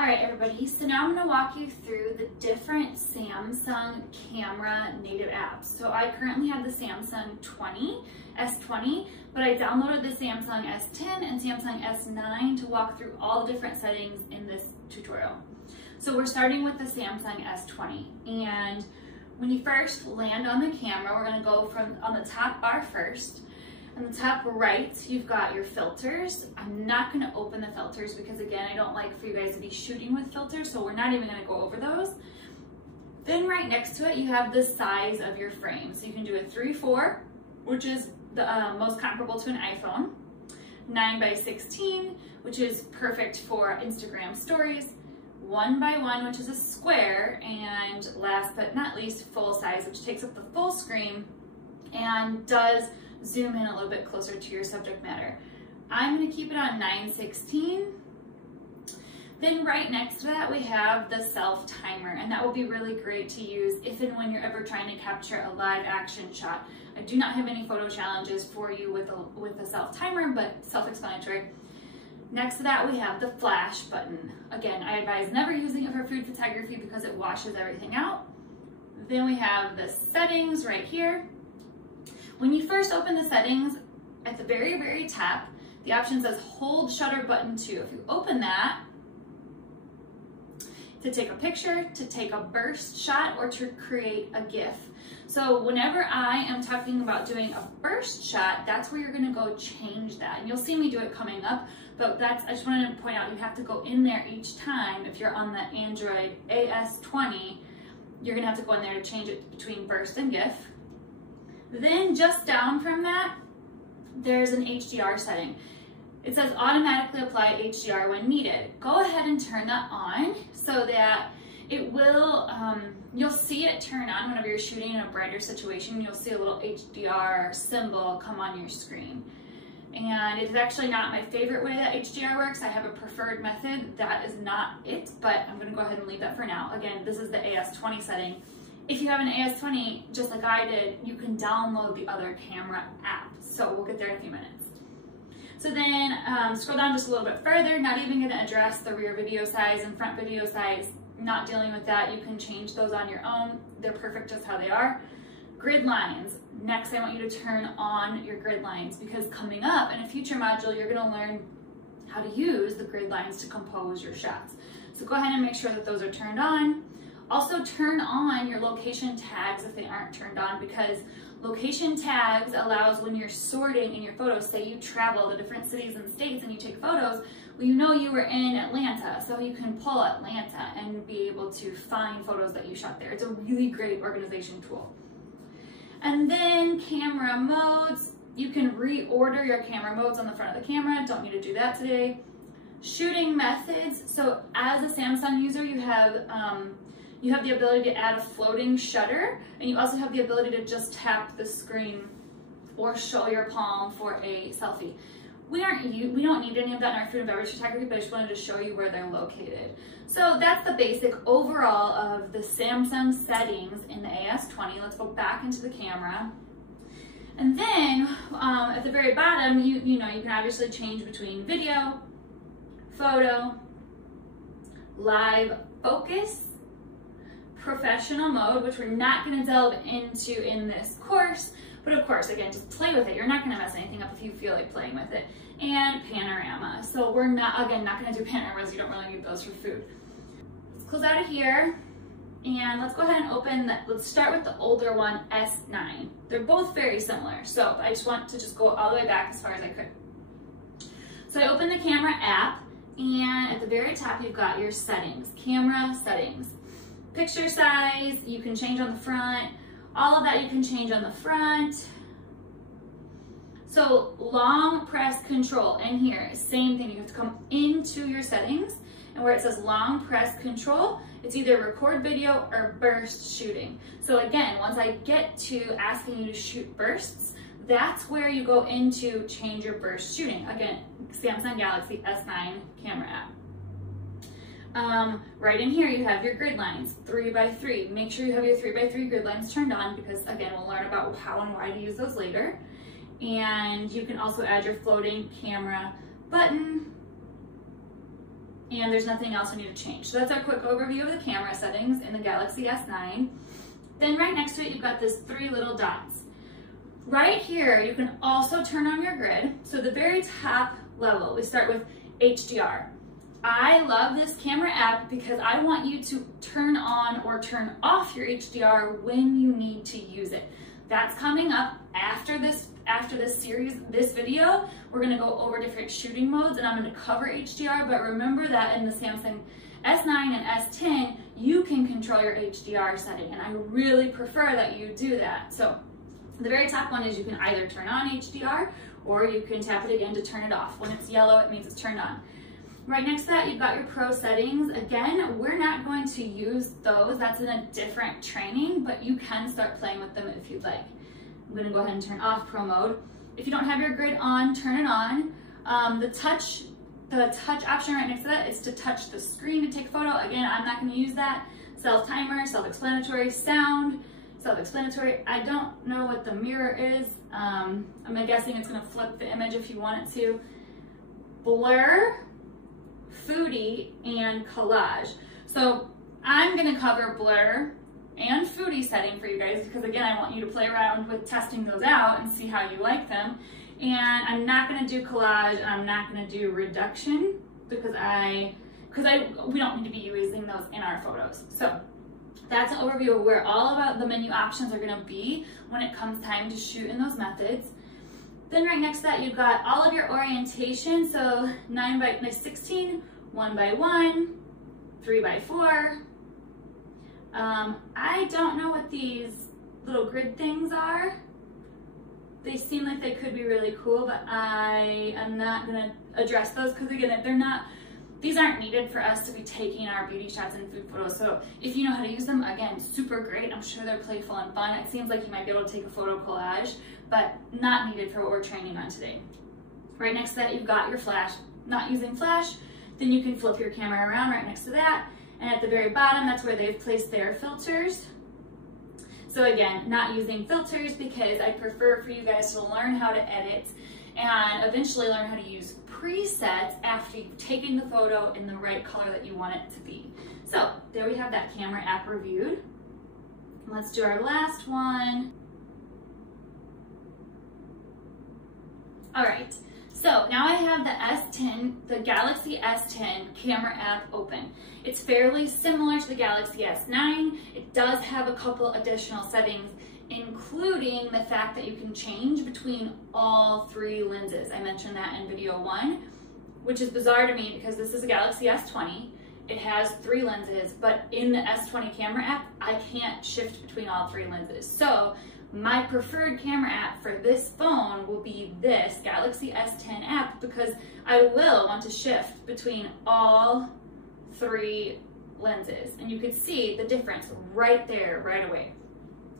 All right, everybody, so now I'm gonna walk you through the different Samsung camera native apps. So I currently have the Samsung S20, but I downloaded the Samsung S10 and Samsung S9 to walk through all the different settings in this tutorial. So we're starting with the Samsung S20, and when you first land on the camera, we're gonna go from on the top bar first. On the top right, you've got your filters. I'm not gonna open the filters because again, I don't like for you guys to be shooting with filters, so we're not even gonna go over those. Then right next to it, you have the size of your frame. So you can do a 3:4, which is the most comparable to an iPhone, 9:16, which is perfect for Instagram stories, 1:1, which is a square, and last but not least, full size, which takes up the full screen and does zoom in a little bit closer to your subject matter. I'm going to keep it on 9:16. Then right next to that we have the self timer, and that will be really great to use if and when you're ever trying to capture a live action shot. I do not have any photo challenges for you with a self timer, but self-explanatory. Next to that we have the flash button. Again, I advise never using it for food photography because it washes everything out. Then we have the settings right here. When you first open the settings, at the very top, the option says hold shutter button 2. If you open that, to take a picture, to take a burst shot, or to create a GIF. So whenever I am talking about doing a burst shot, that's where you're gonna go change that. And you'll see me do it coming up, but I just wanted to point out, you have to go in there each time. If you're on the Android S20, you're gonna have to go in there to change it between burst and GIF. Then just down from that, there's an HDR setting. It says automatically apply HDR when needed. Go ahead and turn that on so that it will, you'll see it turn on whenever you're shooting in a brighter situation. You'll see a little HDR symbol come on your screen. And it's actually not my favorite way that HDR works. I have a preferred method. That is not it, but I'm gonna go ahead and leave that for now. Again, this is the AS20 setting. If you have an AS20, just like I did, you can download the other camera app. So we'll get there in a few minutes. So then scroll down just a little bit further, not even gonna address the rear video size and front video size, not dealing with that. You can change those on your own. They're perfect just how they are. Grid lines. Next, I want you to turn on your grid lines because coming up in a future module, you're gonna learn how to use the grid lines to compose your shots. So go ahead and make sure that those are turned on. Also turn on your location tags if they aren't turned on, because location tags allows when you're sorting in your photos, say you travel to different cities and states and you take photos, well, you know you were in Atlanta, so you can pull Atlanta and be able to find photos that you shot there. It's a really great organization tool. And then camera modes, you can reorder your camera modes on the front of the camera. Don't need to do that today. Shooting methods, so as a Samsung user, you have the ability to add a floating shutter, and you also have the ability to just tap the screen or show your palm for a selfie. We don't need any of that in our food and beverage photography, but I just wanted to show you where they're located. So that's the basic overall of the Samsung settings in the AS20. Let's go back into the camera. And then at the very bottom, you can obviously change between video, photo, live focus, professional mode, which we're not going to delve into in this course, but of course, again, just play with it. You're not going to mess anything up if you feel like playing with it. And panorama. So we're not going to do panoramas. You don't really need those for food. Let's close out of here, and let's go ahead and open let's start with the older one, S9. They're both very similar, so I just want to go all the way back as far as I could. So I opened the camera app, and at the very top, you've got your settings, camera settings. Picture size, you can change on the front. All of that you can change on the front. So long press control, and here, same thing. You have to come into your settings, and where it says long press control, it's either record video or burst shooting. So again, once I get to asking you to shoot bursts, that's where you go into change your burst shooting. Again, Samsung Galaxy S9 camera app. Right in here you have your grid lines, 3x3. Make sure you have your 3x3 grid lines turned on because again, we'll learn about how and why to use those later. And you can also add your floating camera button. and there's nothing else we need to change. So that's our quick overview of the camera settings in the Galaxy S9. Then right next to it, you've got this 3 little dots. Right here, you can also turn on your grid. So the very top level, we start with HDR. I love this camera app because I want you to turn on or turn off your HDR when you need to use it. That's coming up after this video. We're gonna go over different shooting modes and I'm gonna cover HDR, but remember that in the Samsung S9 and S10, you can control your HDR setting, and I really prefer that you do that. So the very top one is you can either turn on HDR or you can tap it again to turn it off. When it's yellow, it means it's turned on. Right next to that, you've got your pro settings. Again, we're not going to use those. That's in a different training, but you can start playing with them if you'd like. I'm gonna go ahead and turn off pro mode. If you don't have your grid on, turn it on. The touch option right next to that is to touch the screen to take a photo. Again, I'm not gonna use that. Self-timer, self-explanatory, sound, self-explanatory. I don't know what the mirror is. I'm guessing it's gonna flip the image if you want it to. Blur, foodie, and collage. So I'm gonna cover blur and foodie setting for you guys because again, I want you to play around with testing those out and see how you like them. And I'm not gonna do collage and I'm not gonna do reduction because we don't need to be using those in our photos. So that's an overview of where all of the menu options are gonna be when it comes time to shoot in those methods. Then right next to that, you've got all of your orientation. So 9:16, 1:1, 3:4. I don't know what these little grid things are. They seem like they could be really cool, but I am not gonna address those because again, these aren't needed for us to be taking our beauty shots and food photos. So if you know how to use them, again, super great. I'm sure they're playful and fun. It seems like you might be able to take a photo collage, but not needed for what we're training on today. Right next to that, you've got your flash. Not using flash, then you can flip your camera around right next to that. And at the very bottom, that's where they've placed their filters. So again, not using filters because I prefer for you guys to learn how to edit and eventually learn how to use presets after you've taken the photo in the right color that you want it to be. So there we have that camera app reviewed. Let's do our last one. All right, so now I have the S10, the Galaxy S10 camera app open. It's fairly similar to the Galaxy S9. It does have a couple additional settings, including the fact that you can change between all 3 lenses. I mentioned that in video 1, which is bizarre to me because this is a Galaxy S20. It has 3 lenses, but in the S20 camera app, I can't shift between all 3 lenses. So my preferred camera app for this phone will be this Galaxy S10 app because I will want to shift between all 3 lenses. And you could see the difference right there, right away.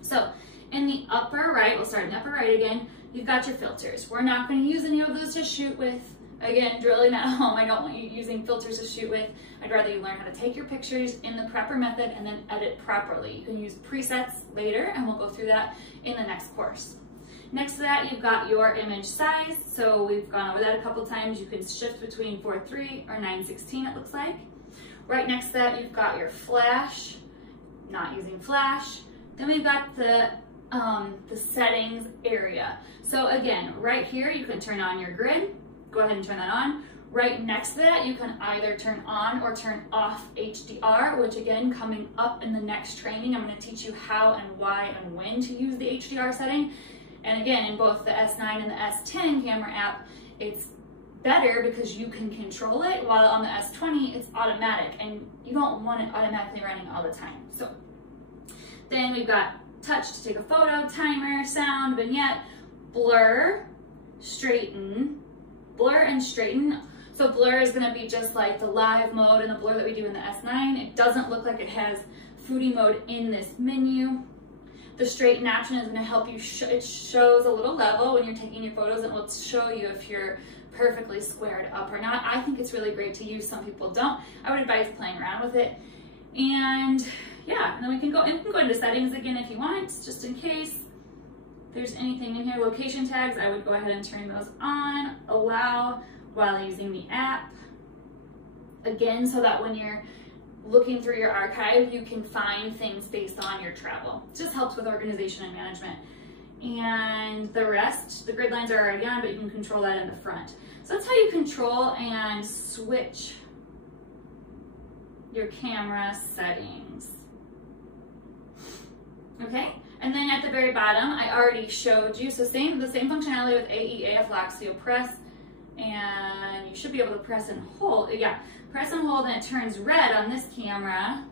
So in the upper right, we'll start in the upper right again, you've got your filters. We're not going to use any of those to shoot with. Again, drilling at home, I don't want you using filters to shoot with. I'd rather you learn how to take your pictures in the proper method and then edit properly. You can use presets later, and we'll go through that in the next course. Next to that, you've got your image size. So we've gone over that a couple times. You can shift between 4:3 or 9:16, it looks like. Right next to that, you've got your flash, not using flash. Then we've got the settings area. So again, right here, you can turn on your grid. Go ahead and turn that on. Right next to that, you can either turn on or turn off HDR, which again, coming up in the next training, I'm going to teach you how and why and when to use the HDR setting. And again, in both the S9 and the S10 camera app, it's better because you can control it, while on the S20, it's automatic, and you don't want it automatically running all the time. So then we've got touch to take a photo, timer, sound, vignette, blur, straighten, blur and straighten. So blur is going to be just like the live mode and the blur that we do in the S9. It doesn't look like it has foodie mode in this menu. The straighten option is going to help you, it shows a little level when you're taking your photos, and it will show you if you're perfectly squared up or not. I think it's really great to use. Some people don't. I would advise playing around with it. And yeah, and then we can go into settings again if you want, just in case there's anything in here. Location tags, I would go ahead and turn those on. Allow while using the app. again, so that when you're looking through your archive, you can find things based on your travel. It just helps with organization and management. And the rest, the grid lines are already on, but you can control that in the front. So that's how you control and switch your camera settings. Okay, and then at the very bottom, I already showed you, so the same functionality with AE/AF lock, so you'll press, and you should be able to press and hold, yeah, press and hold, and it turns red on this camera,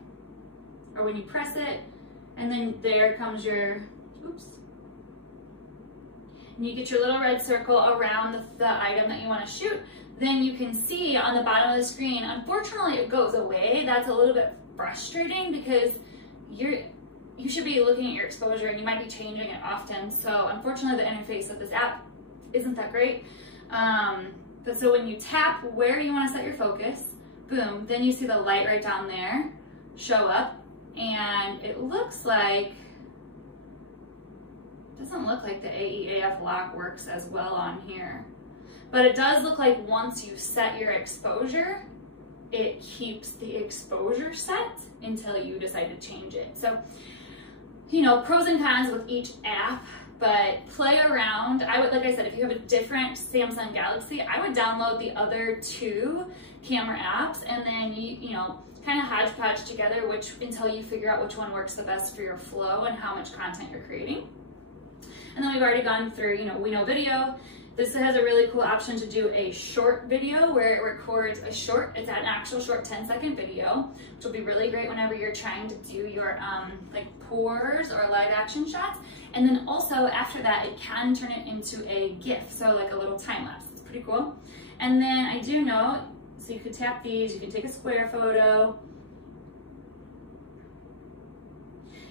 or when you press it, and then there comes your, oops, and you get your little red circle around the item that you want to shoot. Then you can see on the bottom of the screen, unfortunately it goes away. That's a little bit frustrating because you should be looking at your exposure and you might be changing it often. So unfortunately the interface of this app isn't that great. But so when you tap where you want to set your focus, boom, then you see the light right down there show up, and it looks like, doesn't look like the AE/AF lock works as well on here. But it does look like once you set your exposure, it keeps the exposure set until you decide to change it. So, you know, pros and cons with each app, but play around. I would, like I said, if you have a different Samsung Galaxy, I would download the other 2 camera apps and then you know, kind of hodgepodge together until you figure out which one works the best for your flow and how much content you're creating. And then we've already gone through, you know, we know video. This has a really cool option to do a short video where it records it's an actual short 10-second video, which will be really great whenever you're trying to do your like pours or live action shots. And then also after that, it can turn it into a GIF, so like a little time lapse. It's pretty cool. And then I do know, so you could tap these, you can take a square photo.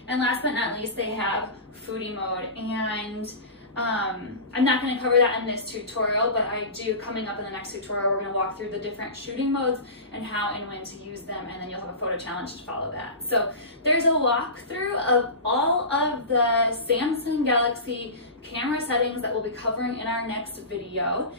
And last but not least, they have foodie mode, and I'm not going to cover that in this tutorial, but I do, coming up in the next tutorial, we're going to walk through the different shooting modes and how and when to use them, and then you'll have a photo challenge to follow that. So there's a walkthrough of all of the Samsung Galaxy camera settings that we'll be covering in our next video.